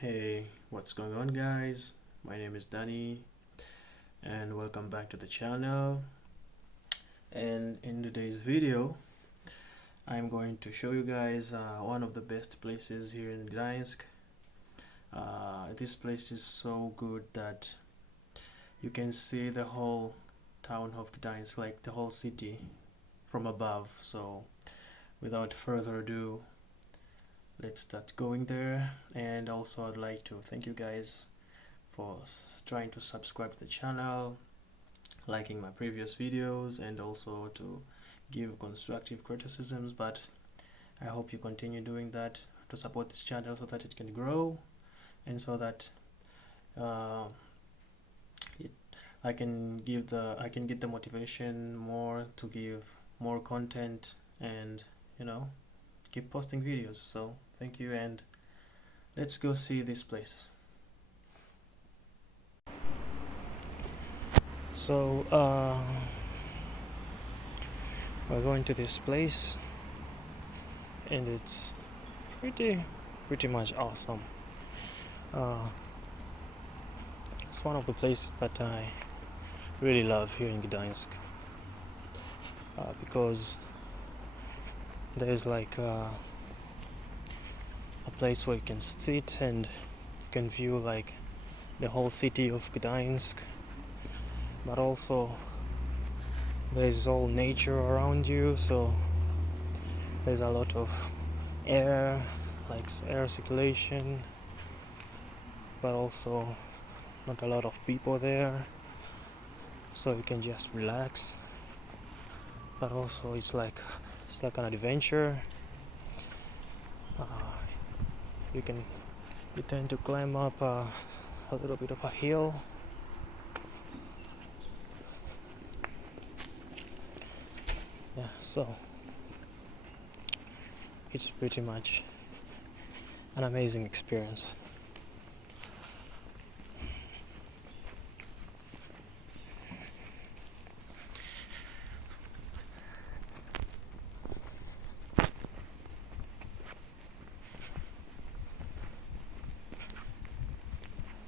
Hey, what's going on, guys? My name is Danny, and welcome back to the channel. And in today's video, I'm going to show you guys one of the best places here in Gdańsk. This place is so good that you can see the whole town of Gdańsk, like the whole city, from above. So, without further ado, let's start going there. And also, I'd like to thank you guys for trying to subscribe to the channel, liking my previous videos, and also to give constructive criticisms. But I hope you continue doing that to support this channel so that it can grow and so that I can get the motivation more to give more content and keep posting videos. So thank you, and let's go see this place. So we're going to this place, and it's pretty much awesome. It's one of the places that I really love here in Gdańsk, because there's like a place where you can sit and you can view like the whole city of Gdańsk, but also there's all nature around you, so there's a lot of air, like air circulation, but also not a lot of people there, so you can just relax. But also it's like an adventure. You tend to climb up a little bit of a hill. Yeah, so it's pretty much an amazing experience.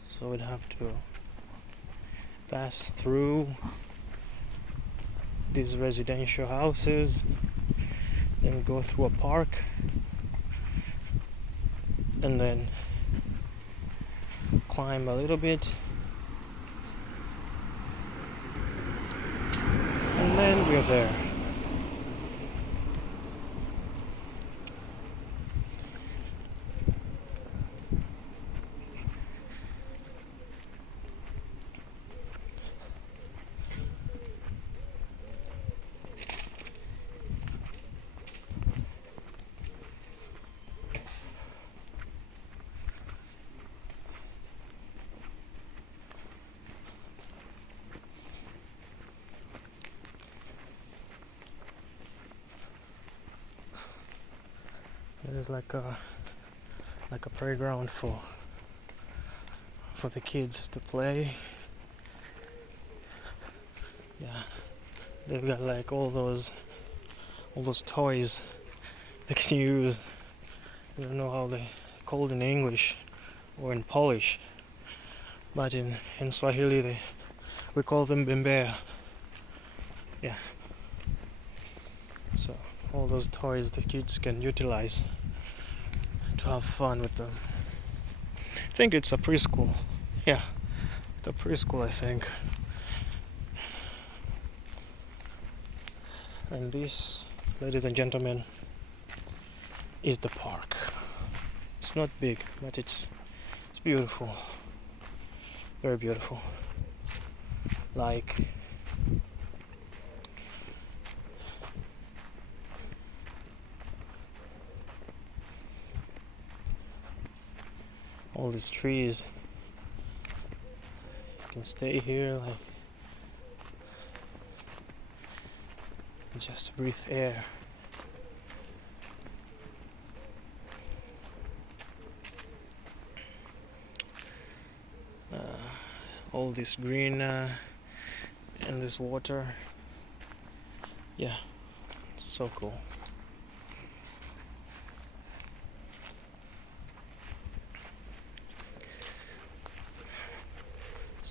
So we'd have to pass through these residential houses, then go through a park, and then climb a little bit, and then we're there. There's like a playground for the kids to play. Yeah, they've got like all those toys they can use. I don't know how they called in English or in Polish, but in Swahili we call them bembea. Yeah. So all those toys the kids can utilize to have fun with them. I think it's a preschool. Yeah, it's a preschool, I think. And this, ladies and gentlemen, is the park. It's not big, but it's beautiful. Very beautiful. Like all these trees, you can stay here, like just breathe air. All this green and this water. Yeah, so cool.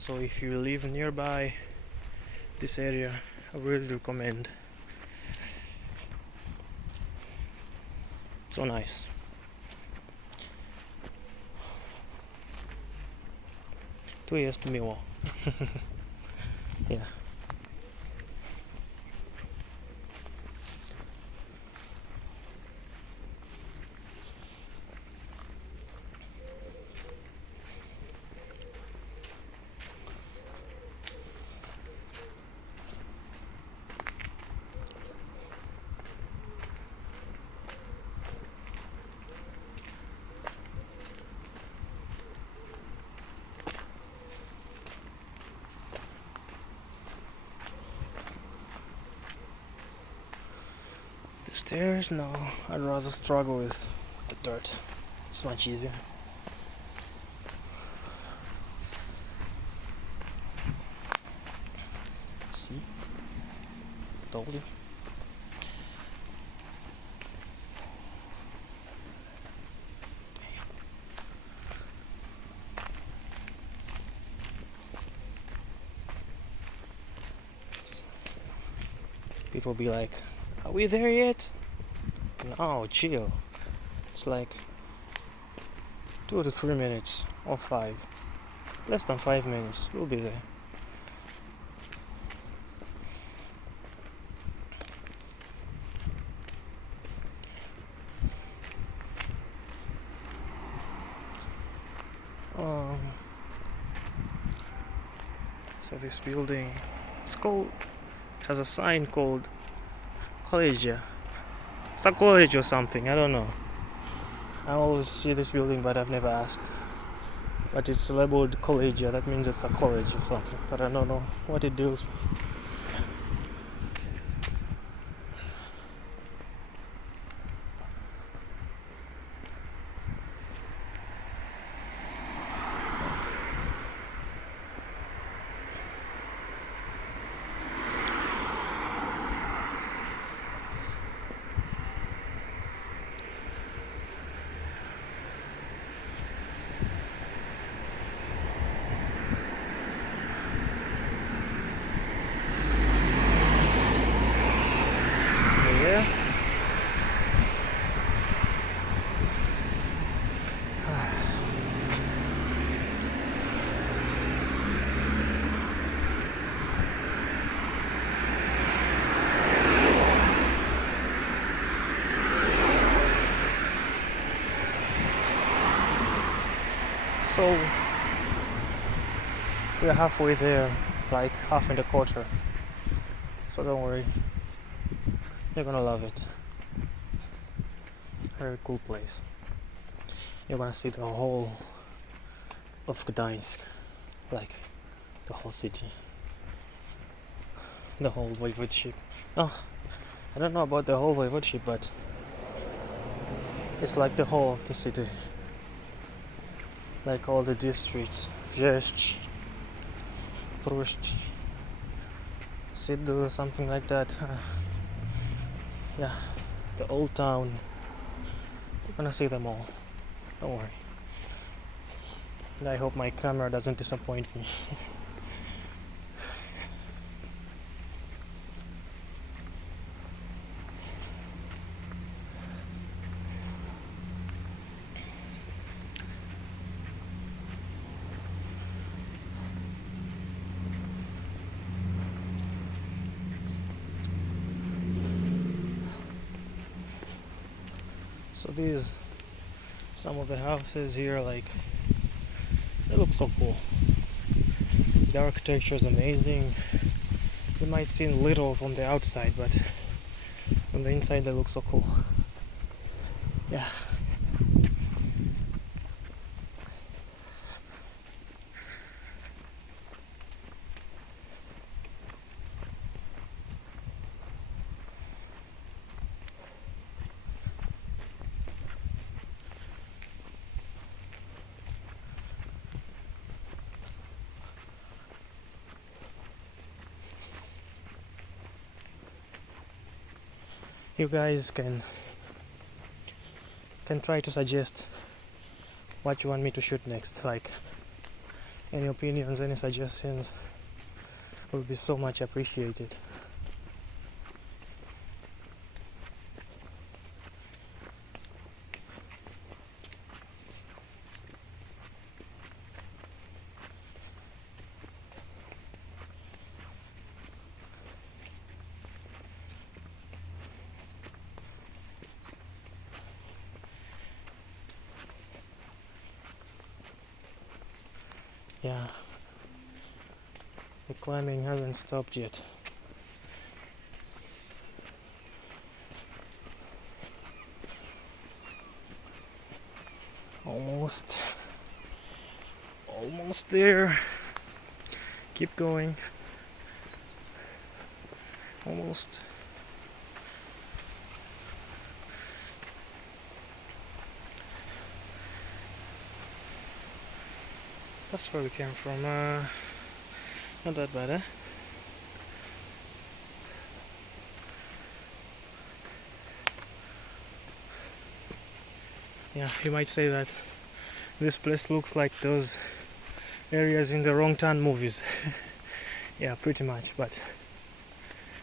So if you live nearby this area, I really recommend. So nice. Tu jest miło. Yeah. The stairs? No, I'd rather struggle with the dirt. It's much easier. See? Told you. People be like, are we there yet? No, chill. It's like 2 to 3 minutes or 5. Less than 5 minutes, we'll be there. So this building, it's called, it has a sign called college. It's a college or something, I don't know. I always see this building but I've never asked. But it's labeled college, that means it's a college or something, but I don't know what it deals with. Yeah. So we're halfway there, like half in the quarter. So don't worry, you're gonna love it. Very cool place. You're gonna see the whole of Gdańsk, like the whole city, the whole voivodeship. Oh, I don't know about the whole voivodeship, but it's like the whole of the city, like all the districts, Wrzeszcz, Pruszcz, Sidl, something like that. Yeah, the old town. You're gonna see them all. Don't worry. And I hope my camera doesn't disappoint me. So these, some of the houses here, like, they look so cool. The architecture is amazing. You might seem little from the outside, but from the inside they look so cool. Yeah. You guys can try to suggest what you want me to shoot next. Like, Any opinions, any suggestions will be so much appreciated. Yeah, the climbing hasn't stopped yet. Almost there. Keep going. Almost. That's where we came from. Not that bad, eh? Yeah, you might say that this place looks like those areas in the Wrong Turn movies. Yeah, pretty much, but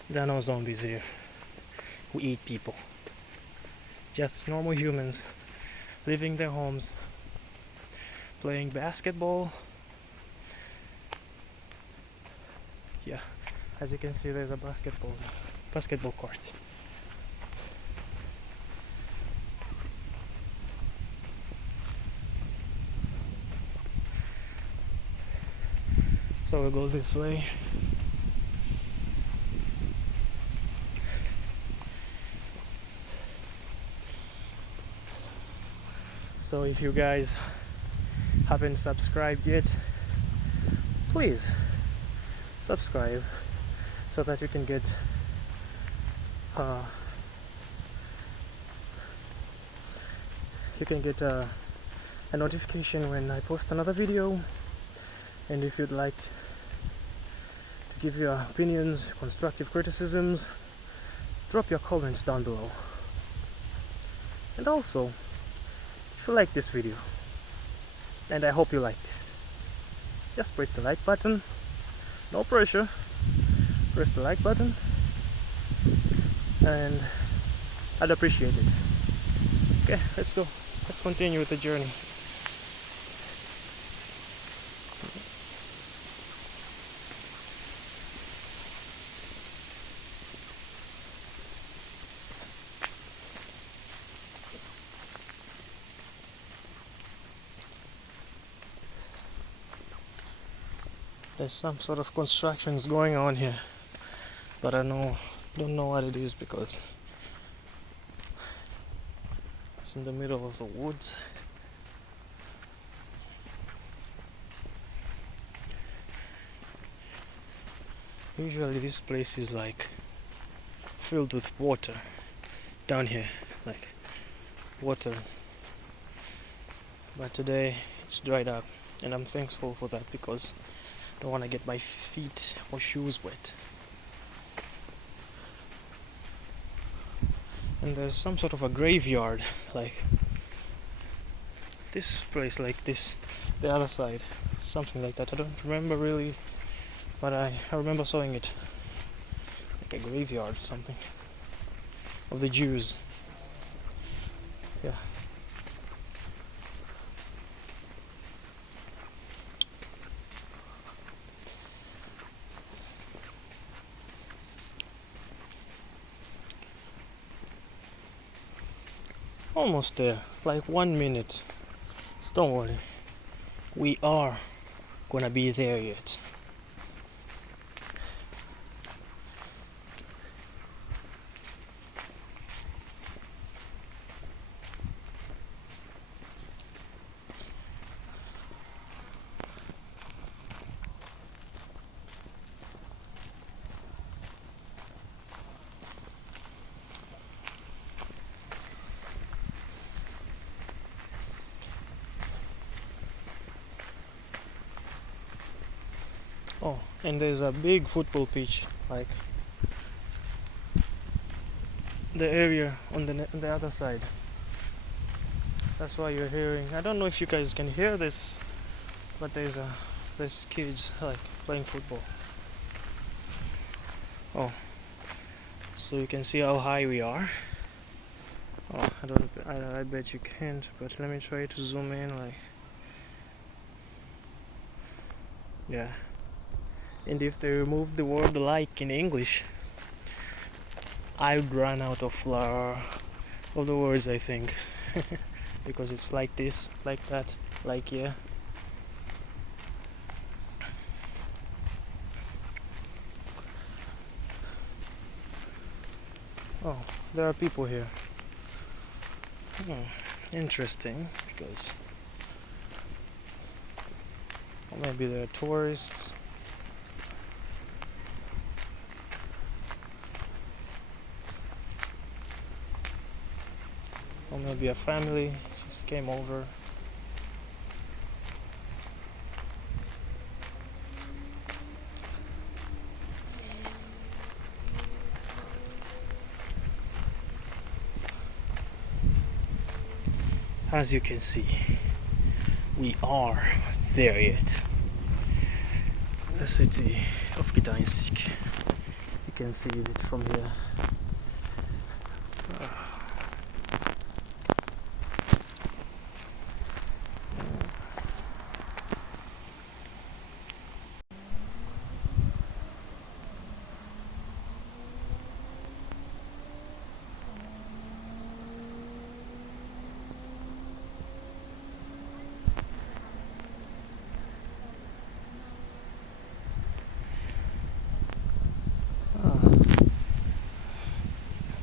there are no zombies here who eat people. Just normal humans living their homes, playing basketball. Yeah, as you can see, there's a basketball court. So we'll go this way. So if you guys haven't subscribed yet, please subscribe so that you can get a notification when I post another video. And if you'd like to give your opinions, constructive criticisms, drop your comments down below. And also, if you like this video, and I hope you liked it, just press the like button. No pressure. Press the like button, and I'd appreciate it. Okay, let's go. Let's continue with the journey. There's some sort of constructions going on here, but I don't know what it is because it's in the middle of the woods. Usually this place is like filled with water down here, like water, but today it's dried up, and I'm thankful for that because I don't want to get my feet or shoes wet. And there's some sort of a graveyard, like this place, like this, the other side, something like that. I don't remember really, but I remember sawing it, like a graveyard or something, of the Jews. Yeah. Almost there, like 1 minute. So don't worry, we are gonna be there yet. Oh, and there's a big football pitch, like the area on the other side. That's why you're hearing. I don't know if you guys can hear this, but there's a there's kids like playing football. Oh, so you can see how high we are. Oh, I bet you can't, but let me try to zoom in. Like, yeah. And if they remove the word like in English, I would run out of the words, I think. Because it's like this, like that, like, yeah. Oh, there are people here. Interesting, because maybe they're tourists. Or maybe a family just came over. As you can see, we are there yet. The city of Gdańsk. You can see it from here.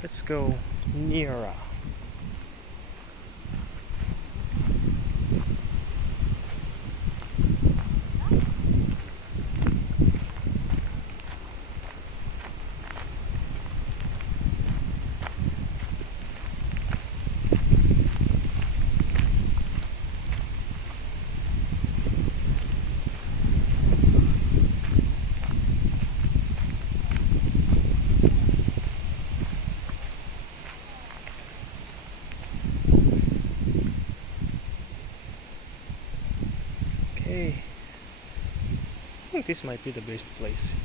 Let's go nearer. Okay, I think this might be the best place.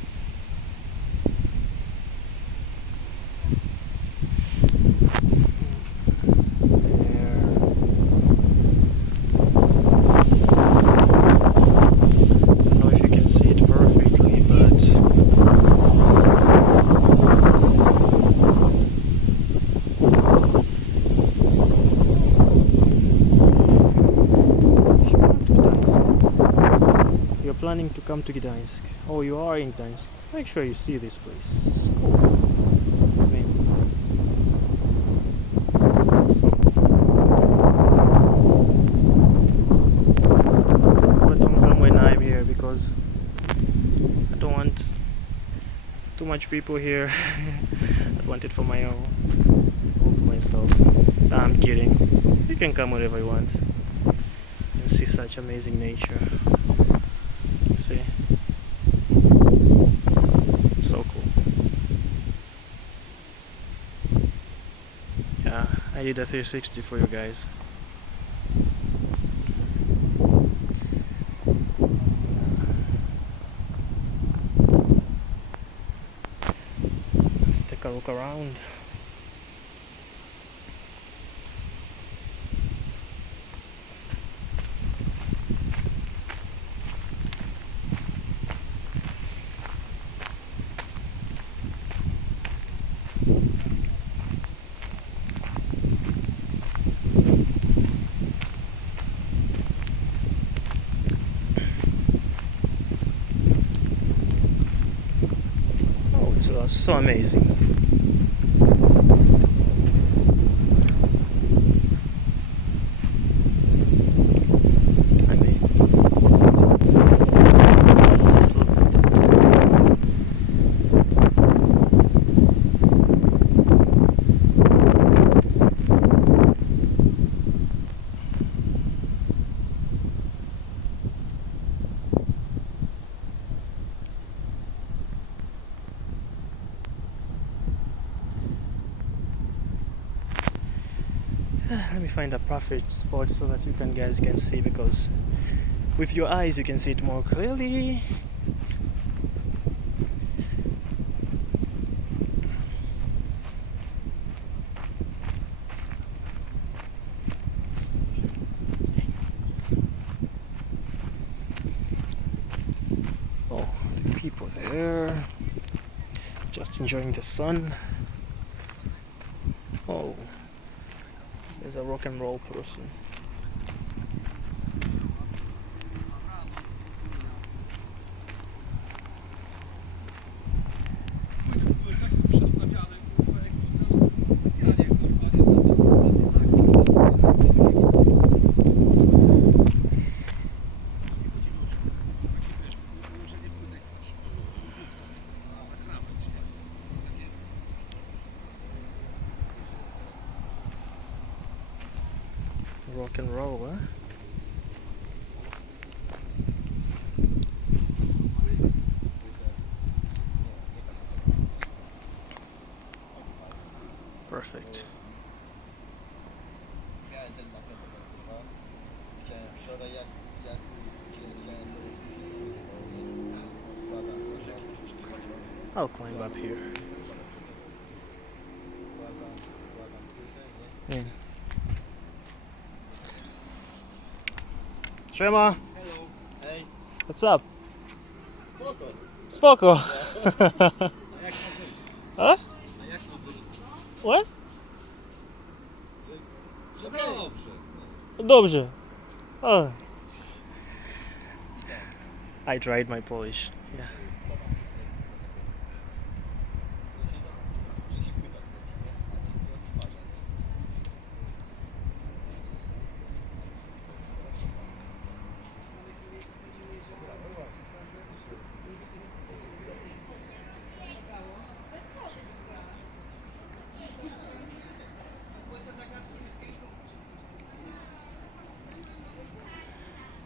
Planning to come to Gdańsk. Oh, you are in Gdańsk. Make sure you see this place. It's cool. I mean, but don't come when I'm here because I don't want too much people here. I want it for my own, all for myself. Nah, I'm kidding. You can come whenever you want and see such amazing nature. See? So cool. Yeah, I did a 360 for you guys. Let's take a look around. It's so amazing. I mean, just look at it. Let me find a perfect spot so that you guys can see, because with your eyes you can see it more clearly. Oh, the people there just enjoying the sun. Oh, there's a rock and roll person. Rock and roll, huh? Perfect. I'll climb up here. Yeah. Siema. Hello. Hey. What's up? Spoko. Spoko. A jak mam być? Huh? A jak mam być? What? Że dobrze. Dobrze. Oh. I tried my Polish. Yeah.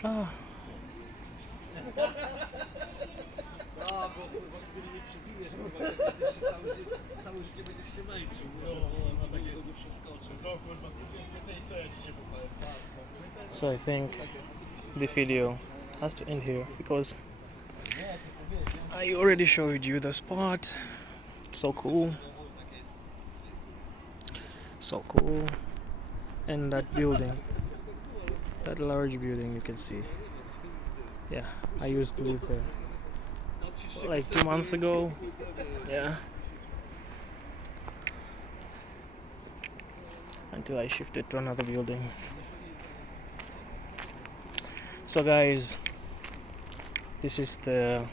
Oh. A, bo kurwa, kiedy nie przybijesz, kurwa, będziesz się całe życie będziesz się męczył. No takie go przeskoczył. Co kurwa, kupisz mnie i co ja ci się popałem? So I think the video has to end here because I already showed you the spot. So cool. So cool. And that building. That large building you can see. Yeah, I used to live there. Like 2 months ago. Yeah. Until I shifted to another building. So guys, this is the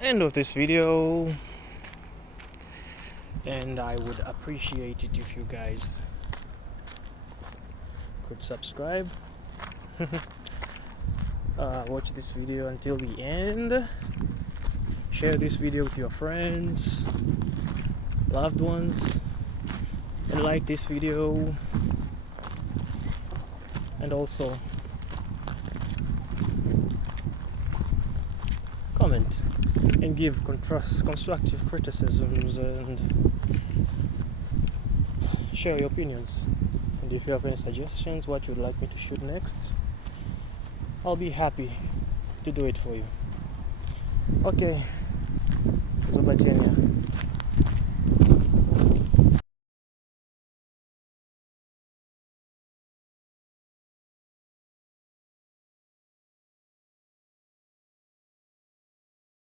end of this video, and I would appreciate it if you guys could subscribe. Watch this video until the end. Share this video with your friends, loved ones, and like this video. And also comment and give constructive criticisms and share your opinions. And if you have any suggestions what you'd like me to shoot next, I'll be happy to do it for you. Okay, zobaczenia.